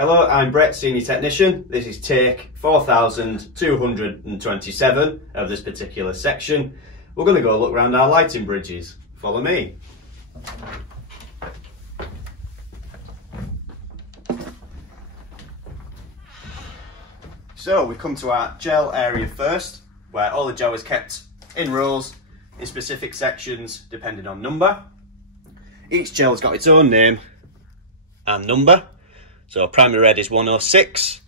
Hello, I'm Brett, Senior Technician. This is take 4227 of this particular section. We're going to go look around our lighting bridges. Follow me. So we come to our gel area first, where all the gel is kept in rows in specific sections depending on number. Each gel has got its own name and number. So primary red is 106.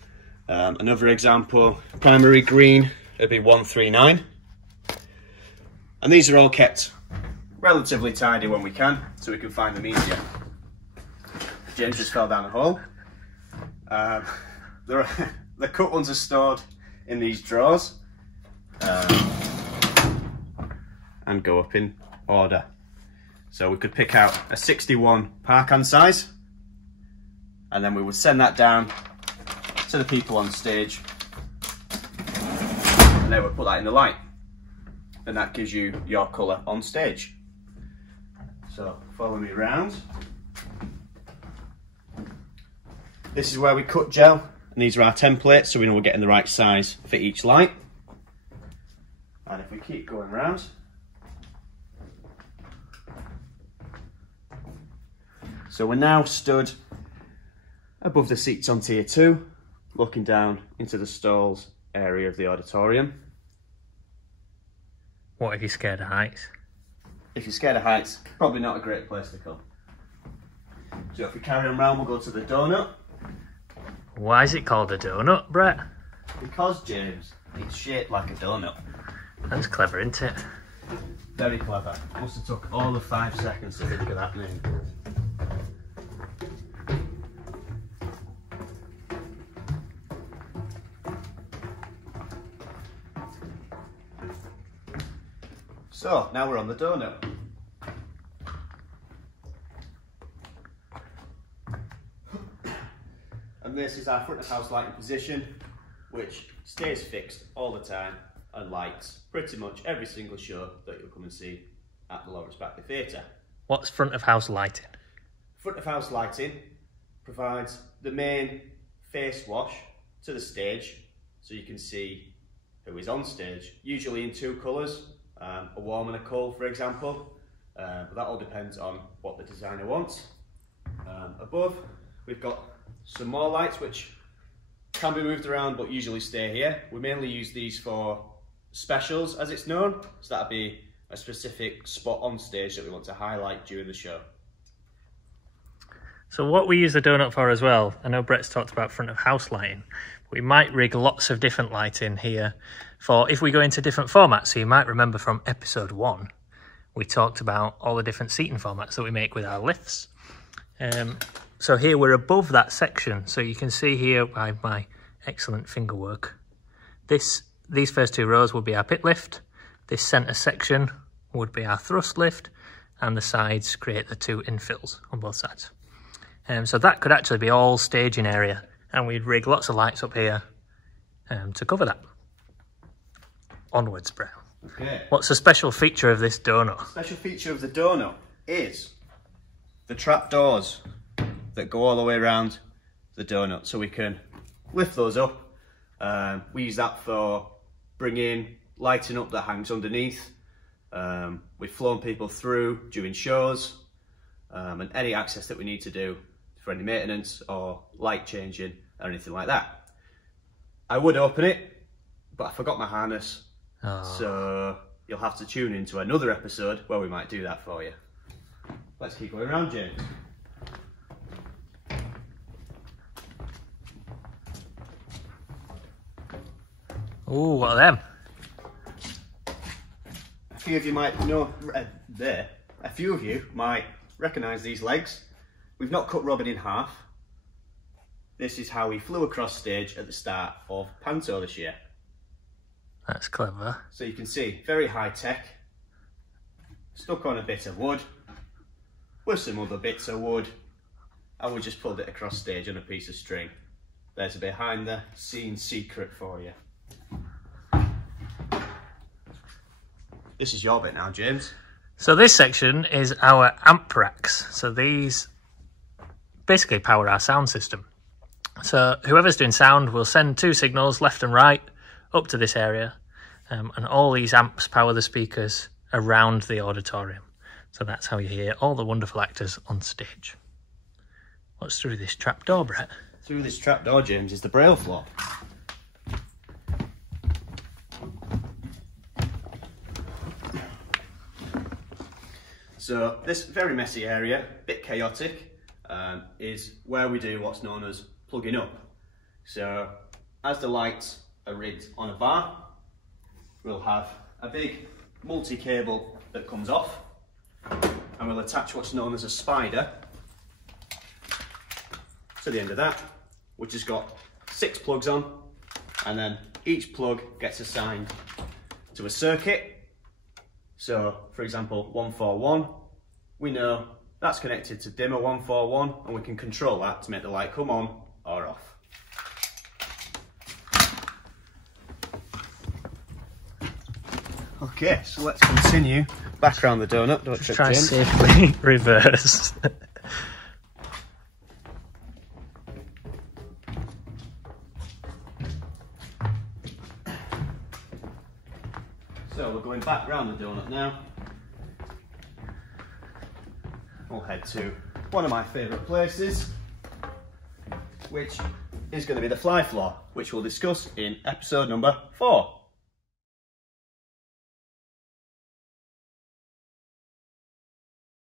Another example, primary green would be 139. And these are all kept relatively tidy when we can, so we can find them easier. James just fell down a hole. The cut ones are stored in these drawers and go up in order. So we could pick out a 61 parkan size, and then we would send that down to the people on stage, and they would put that in the light, and that gives you your colour on stage. So follow me around. This is where we cut gel, and these are our templates, so we know we're getting the right size for each light. And if we keep going around, so we're now stood above the seats on tier 2, looking down into the stalls area of the auditorium. What if you're scared of heights? If you're scared of heights, probably not a great place to come. So if we carry on round, we'll go to the donut. Why is it called a donut, Brett? Because, James, it's shaped like a donut. That's clever, isn't it? Very clever. Must have took all of 5 seconds to think of that name. So, now we're on the donut. And this is our front of house lighting position, which stays fixed all the time and lights pretty much every single show that you'll come and see at the Lawrence Barclay Theatre. What's front of house lighting? Front of house lighting provides the main face wash to the stage, so you can see who is on stage, usually in 2 colours. A warm and a cold, for example, but that all depends on what the designer wants. Above, we've got some more lights which can be moved around but usually stay here. We mainly use these for specials, as it's known, so that'd be a specific spot on stage that we want to highlight during the show. So what we use the donut for as well, I know Brett's talked about front of house lighting. We might rig lots of different lighting here for if we go into different formats. So you might remember from episode 1, we talked about all the different seating formats that we make with our lifts. So here we're above that section. So you can see here by my excellent finger work, these first 2 rows would be our pit lift. This centre section would be our thrust lift, and the sides create the 2 infills on both sides. So that could actually be all staging area, and we'd rig lots of lights up here to cover that. Onwards, Brett. Okay. What's a special feature of this donut? Special feature of the donut is the trap doors that go all the way around the donut, so we can lift those up. We use that for bringing lighting up that hangs underneath. We've flown people through during shows, and any access that we need to do for any maintenance or light changing or anything like that. I would open it, but I forgot my harness. So you'll have to tune into another episode where we might do that for you. Let's keep going around, James. Ooh, what are them? A few of you might know, a few of you might recognise these legs. We've not cut Robin in half. This is how he flew across stage at the start of Panto this year. That's clever. So you can see, very high tech, stuck on a bit of wood, with some other bits of wood, and we just pulled it across stage on a piece of string. There's a behind the scenes secret for you. This is your bit now, James. So this section is our amp racks. So these basically power our sound system. So whoever's doing sound will send 2 signals, left and right, up to this area, and all these amps power the speakers around the auditorium. So that's how you hear all the wonderful actors on stage. What's through this trapdoor, Brett? Through this trapdoor, James, is the braille floor. So this very messy area, bit chaotic, is where we do what's known as plugging up. So as the lights are rigged on a bar, we'll have a big multi-cable that comes off, and we'll attach what's known as a spider to the end of that, which has got 6 plugs on, and then each plug gets assigned to a circuit. So for example, 141, we know that's connected to dimmer 141, and we can control that to make the light come on or off. Okay, so let's continue back around the donut. Don't trip, Try James. safely reverse. So we're going back round the donut now. We'll head to one of my favourite places, which is going to be the fly floor, which we'll discuss in episode number 4.